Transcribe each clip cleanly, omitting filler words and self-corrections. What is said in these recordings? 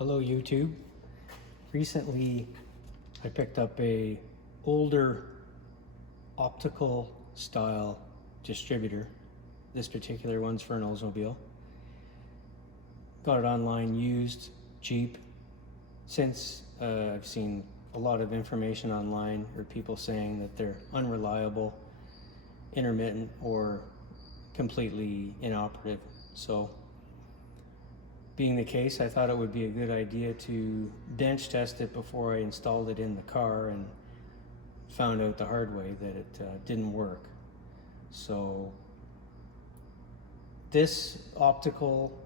Hello YouTube. Recently I picked up a older optical style distributor. This particular one's for an Oldsmobile. Got it online, used, cheap. Since I've seen a lot of information online or people saying that they're unreliable, intermittent, or completely inoperative. So being the case, I thought it would be a good idea to bench test it before I installed it in the car, and found out the hard way that it didn't work. So this optical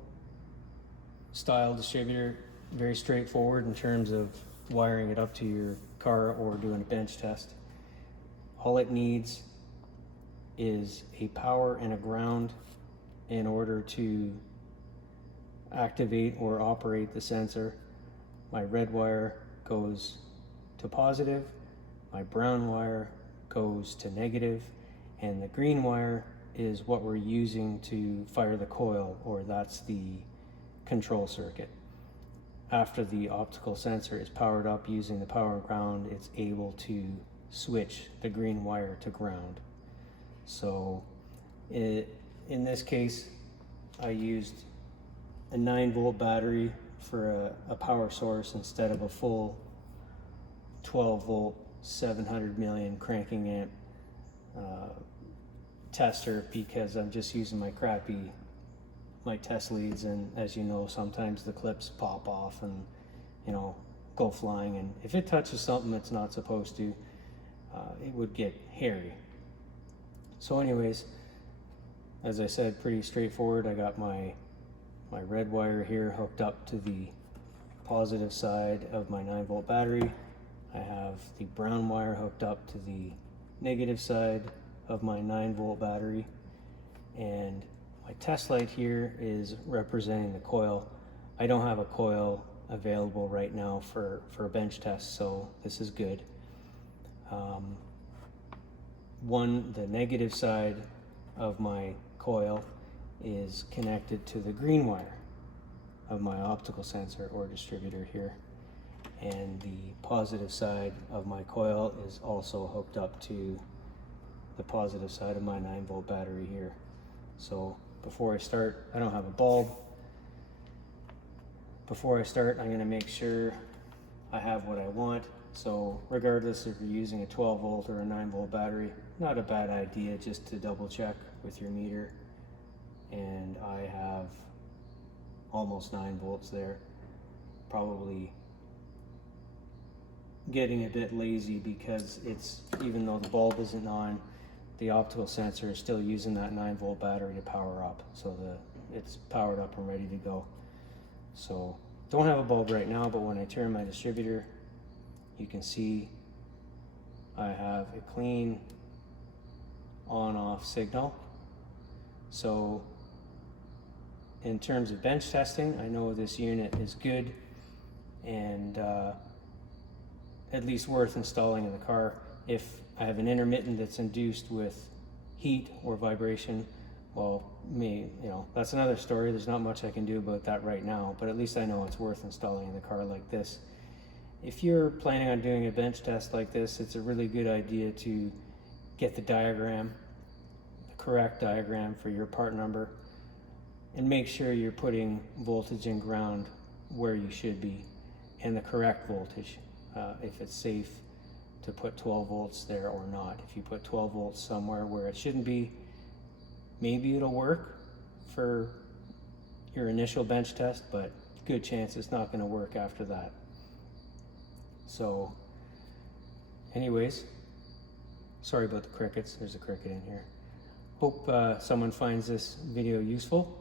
style distributor, very straightforward in terms of wiring it up to your car or doing a bench test. All it needs is a power and a ground in order to activate or operate the sensor. My red wire goes to positive, my brown wire goes to negative, and the green wire is what we're using to fire the coil, or that's the control circuit. After the optical sensor is powered up using the power and ground, it's able to switch the green wire to ground. So in this case, I used a 9-volt battery for a power source instead of a full 12-volt 700 million cranking amp tester, because I'm just using my test leads, and as you know, sometimes the clips pop off and go flying, and if it touches something that's not supposed to, it would get hairy. So anyways, as I said, pretty straightforward. I got my red wire here hooked up to the positive side of my 9-volt battery. I have the brown wire hooked up to the negative side of my 9-volt battery, and my test light here is representing the coil. I don't have a coil available right now for a bench test, so this is good. The negative side of my coil is connected to the green wire of my optical sensor or distributor here, and the positive side of my coil is also hooked up to the positive side of my 9-volt battery here. So before I start, I don't have a bulb. Before I start, I'm going to make sure I have what I want. So regardless if you're using a 12-volt or a 9-volt battery, not a bad idea just to double check with your meter. And I have almost 9 volts there. Probably getting a bit lazy because even though the bulb isn't on, the optical sensor is still using that 9-volt battery to power up, so it's powered up and ready to go. So don't have a bulb right now, but when I turn my distributor, you can see I have a clean on-off signal. So in terms of bench testing, I know this unit is good and at least worth installing in the car. If I have an intermittent that's induced with heat or vibration, well, that's another story. There's not much I can do about that right now, but at least I know it's worth installing in the car like this. If you're planning on doing a bench test like this, it's a really good idea to get the diagram, the correct diagram for your part number, and make sure you're putting voltage and ground where you should be, and the correct voltage, if it's safe to put 12 volts there or not. If you put 12 volts somewhere where it shouldn't be, maybe it'll work for your initial bench test, but good chance it's not going to work after that. So anyways, sorry about the crickets. There's a cricket in here. Hope someone finds this video useful.